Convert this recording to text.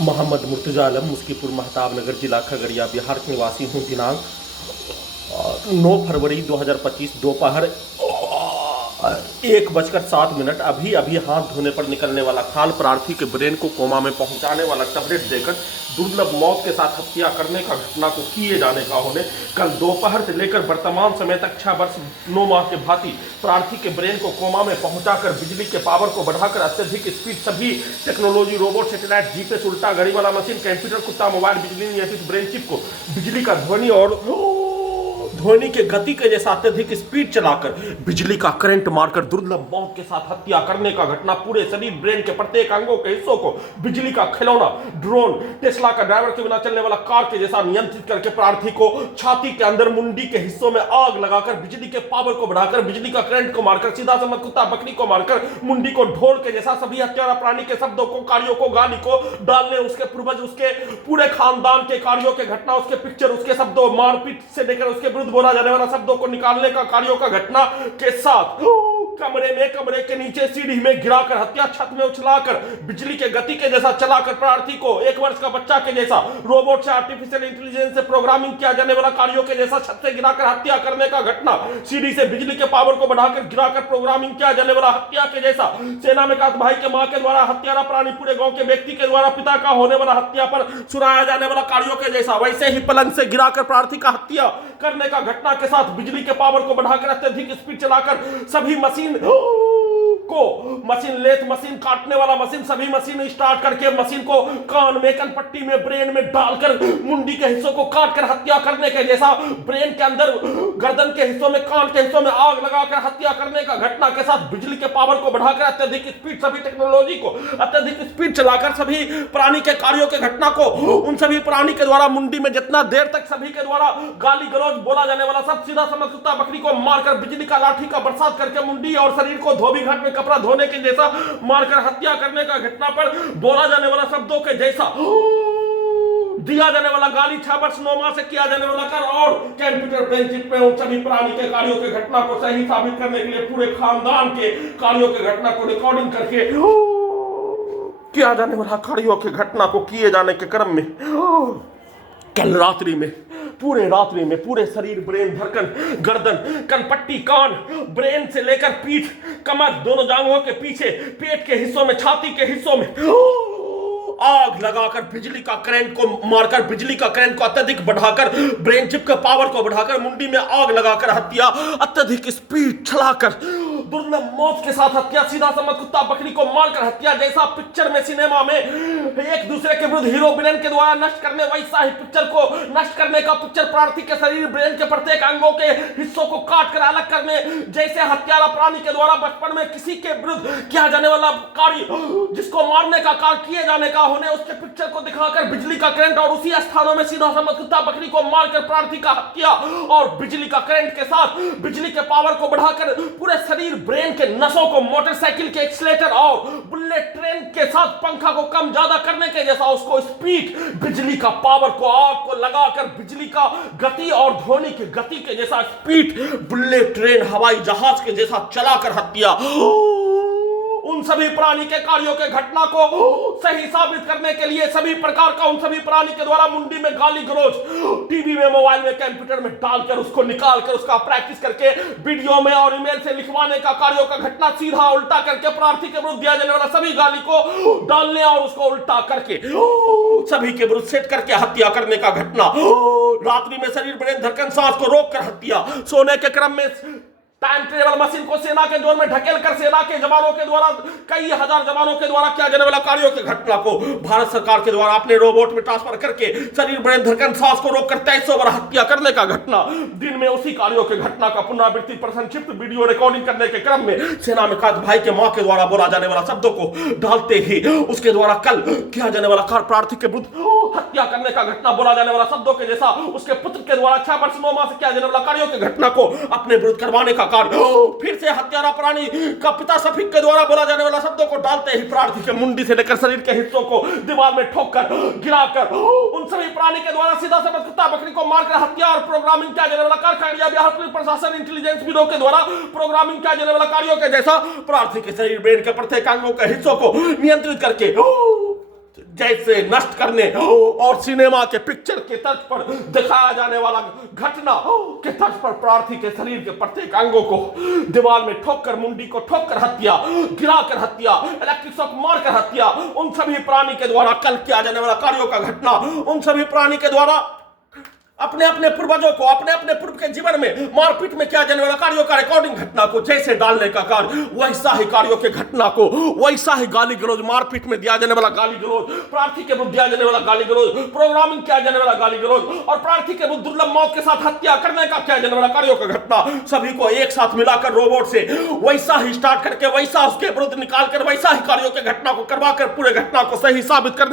मोहम्मद मुर्तजा आलम मुस्कीपुर महताब नगर जिला खगड़िया बिहार के निवासी हूँ। दिनांक 9 फरवरी 2025 दोपहर 1:07 अभी अभी हाथ धोने पर निकलने वाला खाल प्रार्थी के ब्रेन को कोमा में पहुंचाने वाला टैबलेट देकर दुर्लभ मौत के साथ हत्या करने का घटना को किए जाने का होने कल दोपहर से लेकर वर्तमान समय तक 6 वर्ष 9 माह के भांति प्रार्थी के ब्रेन को कोमा में पहुंचाकर बिजली के पावर को बढ़ाकर अत्यधिक स्पीड सभी टेक्नोलॉजी रोबोट सैटेलाइट जीपीएस उल्टा घड़ी वाला मशीन कंप्यूटर कुत्ता मोबाइल बिजली नियंत्रित ब्रेन चिप को बिजली का ध्वनि के गति के जैसा अत्यधिक स्पीड चलाकर बिजली का करंट मारकर दुर्लभ मौत के साथ हत्या करने का घटना पूरे शरीर ब्रेन के प्रत्येक अंगों के हिस्सों को बिजली का खिलौना ड्रोन टेस्ला का ड्राइवर के बिना चलने वाला कार के जैसा नियंत्रित करके प्रार्थी को छाती के अंदर मुंडी के हिस्सों में आग लगाकर बिजली के पावर को बढ़ाकर बिजली का करंट को मारकर सीधा समझ कुत्ता बकरी को मारकर मुंडी को ढोल के जैसा सभी हत्यारा प्राणी के शब्दों को कार्यों को गाली को डालने उसके पूर्वज उसके पूरे खानदान के कार्यों के घटना उसके पिक्चर उसके शब्दों मारपीट से लेकर उसके विरुद्ध बोला जाने वाला शब्दों को निकालने का कार्यों का घटना के साथ कमरे के नीचे सीढ़ी में गिराकर हत्या छत में उछलाकर बिजली के गति के जैसा चलाकर प्रार्थी को 1 वर्ष का बच्चा के जैसा रोबोट से आर्टिफिशियल इंटेलिजेंस से प्रोग्रामिंग किया जाने वाला कार्यों के जैसा छत से गिराकर हत्या करने का घटना सीढ़ी से बिजली के पावर को बढ़ाकर गिराकर प्रोग्रामिंग किया जाने वाला हत्या के जैसा सेना में कात भाई के मां के द्वारा हत्यारा प्राणी पूरे गांव के व्यक्ति के द्वारा पिता का होने वाला हत्या पर सुनाया जाने वाला कार्यों के जैसा वैसे ही पलंग से गिराकर प्रार्थी का हत्या करने का घटना के साथ बिजली के पावर को बढ़ाकर अत्यधिक स्पीड चलाकर सभी मशीन लेथ मशीन काटने वाला मशीन सभी मशीन स्टार्ट करके मशीन को कान में कनपट्टी में ब्रेन में डालकर मुंडी के हिस्सों को काटकर हत्या करने के जैसा ब्रेन के अंदर गर्दन के हिस्सों में कान के हिस्सों में आग लगाकर हत्या करने का घटना के साथ बिजली के पावर को बढ़ाकर अत्यधिक स्पीड सभी टेक्नोलॉजी को अत्यधिक स्पीड चलाकर सभी प्राणी के कार्यों के घटना को उन सभी प्राणी के द्वारा मुंडी में जितना देर तक सभी के द्वारा गाली गलौज बोला जाने वाला सब सीधा समझ कुत्ता बकरी को मारकर बिजली का लाठी का बरसात करके मुंडी और शरीर को धोबी घाट में कपड़ा धोने के जैसा मारकर हत्या करने का घटना पर बोला जाने वाला शब्दों के जैसा दिया जाने वाला गाली 6 वर्ष 9 माह से किया जाने वाला कर और कंप्यूटर ब्रेन चिप में उन सभी प्राणी के कार्यों के घटना को सही साबित करने के लिए पूरे खानदान के कार्यों के घटना को रिकॉर्डिंग करके किया जाने वाला कार्यों के घटना को किए जाने के क्रम में कल रात्रि में पूरे शरीर ब्रेन धड़कन गर्दन कनपट्टी कान ब्रेन से लेकर पीठ कमर दोनों जांघों के पीछे पेट के हिस्सों में छाती के हिस्सों में आग लगाकर बिजली का करंट को मारकर बिजली का करंट को अत्यधिक बढ़ाकर ब्रेन चिप के पावर को बढ़ाकर मुंडी में आग लगाकर हत्या अत्यधिक स्पीड चलाकर दुर्लभ मौत के साथ हत्या सीधा समझ कुत्ता बकरी को मारकर हत्या जैसा पिक्चर में सिनेमा में एक दूसरे के विरुद्ध हीरो विलेन के द्वारा नष्ट करने वैसा ही पिक्चर को नष्ट करने का पिक्चर प्रार्थी के शरीर ब्रेन के प्रत्येक अंगों के हिस्सों को काट कर अलग करने जैसे हत्यारा प्राणी के द्वारा बचपन में किसी के विरुद्ध किया जाने वाला कार्य जिसको मारने का कार्य किए जाने का होने उसके पिक्चर को दिखाकर बिजली का करंट और उसी स्थानों में सीधा समझ कुत्ता बकरी को मारकर प्रार्थी का हत्या और बिजली का करंट के साथ बिजली के पावर को बढ़ाकर पूरे शरीर ब्रेन के नसों को मोटरसाइकिल के एक्सीलेटर और बुलेट ट्रेन के साथ पंखा को कम ज्यादा करने के जैसा उसको स्पीड बिजली का पावर को आग को लगाकर बिजली का गति और ध्वनि की गति के जैसा स्पीड बुलेट ट्रेन हवाई जहाज के जैसा चलाकर हत्या उन सभी प्राणी के कार्यों के घटना को सही साबित करने के लिए सभी प्रकार का उन सभी प्राणी के द्वारा मुंडी में गाली गलौज टीवी में मोबाइल में कंप्यूटर में डालकर उसको निकालकर उसका प्रैक्टिस करके वीडियो में और ईमेल से लिखवाने का कार्यों का घटना सीधा उल्टा करके प्रार्थी के विरुद्ध दिया जाने वाला सभी गाली को डालने और उसको उल्टा करके सभी के विरुद्ध सेट करके हत्या करने का घटना रात्रि में शरीर ब्रेन धड़कन सांस को रोककर हत्या सोने के क्रम में टाइम ट्रेवल मशीन को सेना के जोन में ढकेल कर सेना के जवानों के द्वारा कई हजार जवानों के द्वारा किया जाने वाला कार्यों की घटना को भारत सरकार के द्वारा अपने रोबोट में ट्रांसफर करके शरीर ब्रेन धड़कन सांस को रोककर 2300 बार हत्या करने का घटना दिन में उसी कार्यों की घटना का पुनरावृत्ति पर संक्षिप्त वीडियो रिकॉर्डिंग करने के क्रम में सेना में कात भाई के मां के द्वारा बोला जाने वाला शब्दों को डालते ही उसके द्वारा कल किया जाने वाला कार्य प्रार्थी के विरुद्ध हत्या करने का घटना बोला जाने वाला शब्दों के जैसा उसके पुत्र के द्वारा 6 वर्ष 9 माह से किया जाने वाला कार्यों की घटना को अपने विरुद्ध करवाने का कार्य फिर से हत्यारा प्राणी का पिता शफीक के द्वारा बोला जाने वाला शब्दों को डालते ही प्रार्थी के मुंडी से लेकर शरीर के हिस्सों को दीवार में ठोककर गिराकर उन सभी प्राणी के द्वारा सीधा समझ कुत्ता बकरी को मारकर हत्या और प्रोग्रामिंग किया जाने वाला कार्य बिहार पुलिस प्रशासन इंटेलिजेंस ब्यूरो के द्वारा प्रोग्रामिंग किया जाने वाला कार्यों के जैसा प्रार्थी के शरीर ब्रेन के प्रत्येक अंगों के हिस्सों को नियंत्रित करके जैसे नष्ट करने और सिनेमा के पिक्चर के तर्ज पर दिखाया जाने वाला घटना के तर्ज पर प्रार्थी के शरीर के प्रत्येक अंगों को दीवार में ठोक कर, मुंडी को ठोक कर हत्या, गिराकर हत्या, इलेक्ट्रिक शॉक मारकर हत्या, उन सभी प्राणी के द्वारा कल किया जाने वाला कार्यों का घटना, उन सभी प्राणी के द्वारा अपने अपने पूर्वजों को, अपने अपने पूर्व के जीवन में मारपीट में किया जाने वाला कार्यों का रिकॉर्डिंग घटना को जैसे डालने का कार्य, वैसा ही कार्यों के घटना को, वैसा ही गाली गलौज, मारपीट में दिया जाने वाला गाली गलौज, प्रार्थी के विरुद्ध दिया जाने वाला गाली गलौज, प्रोग्रामिंग किया जाने वाला गाली गलौज और प्रार्थी के विरुद्ध दुर्लभ मौत के साथ हत्या करने का किया जाने वाला कार्यों का घटना, सभी को एक साथ मिलाकर रोबोट से वैसा ही स्टार्ट करके, वैसा उसके विरुद्ध निकाल कर, वैसा ही कार्यों के घटना को करवा कर पूरे घटना को सही साबित करने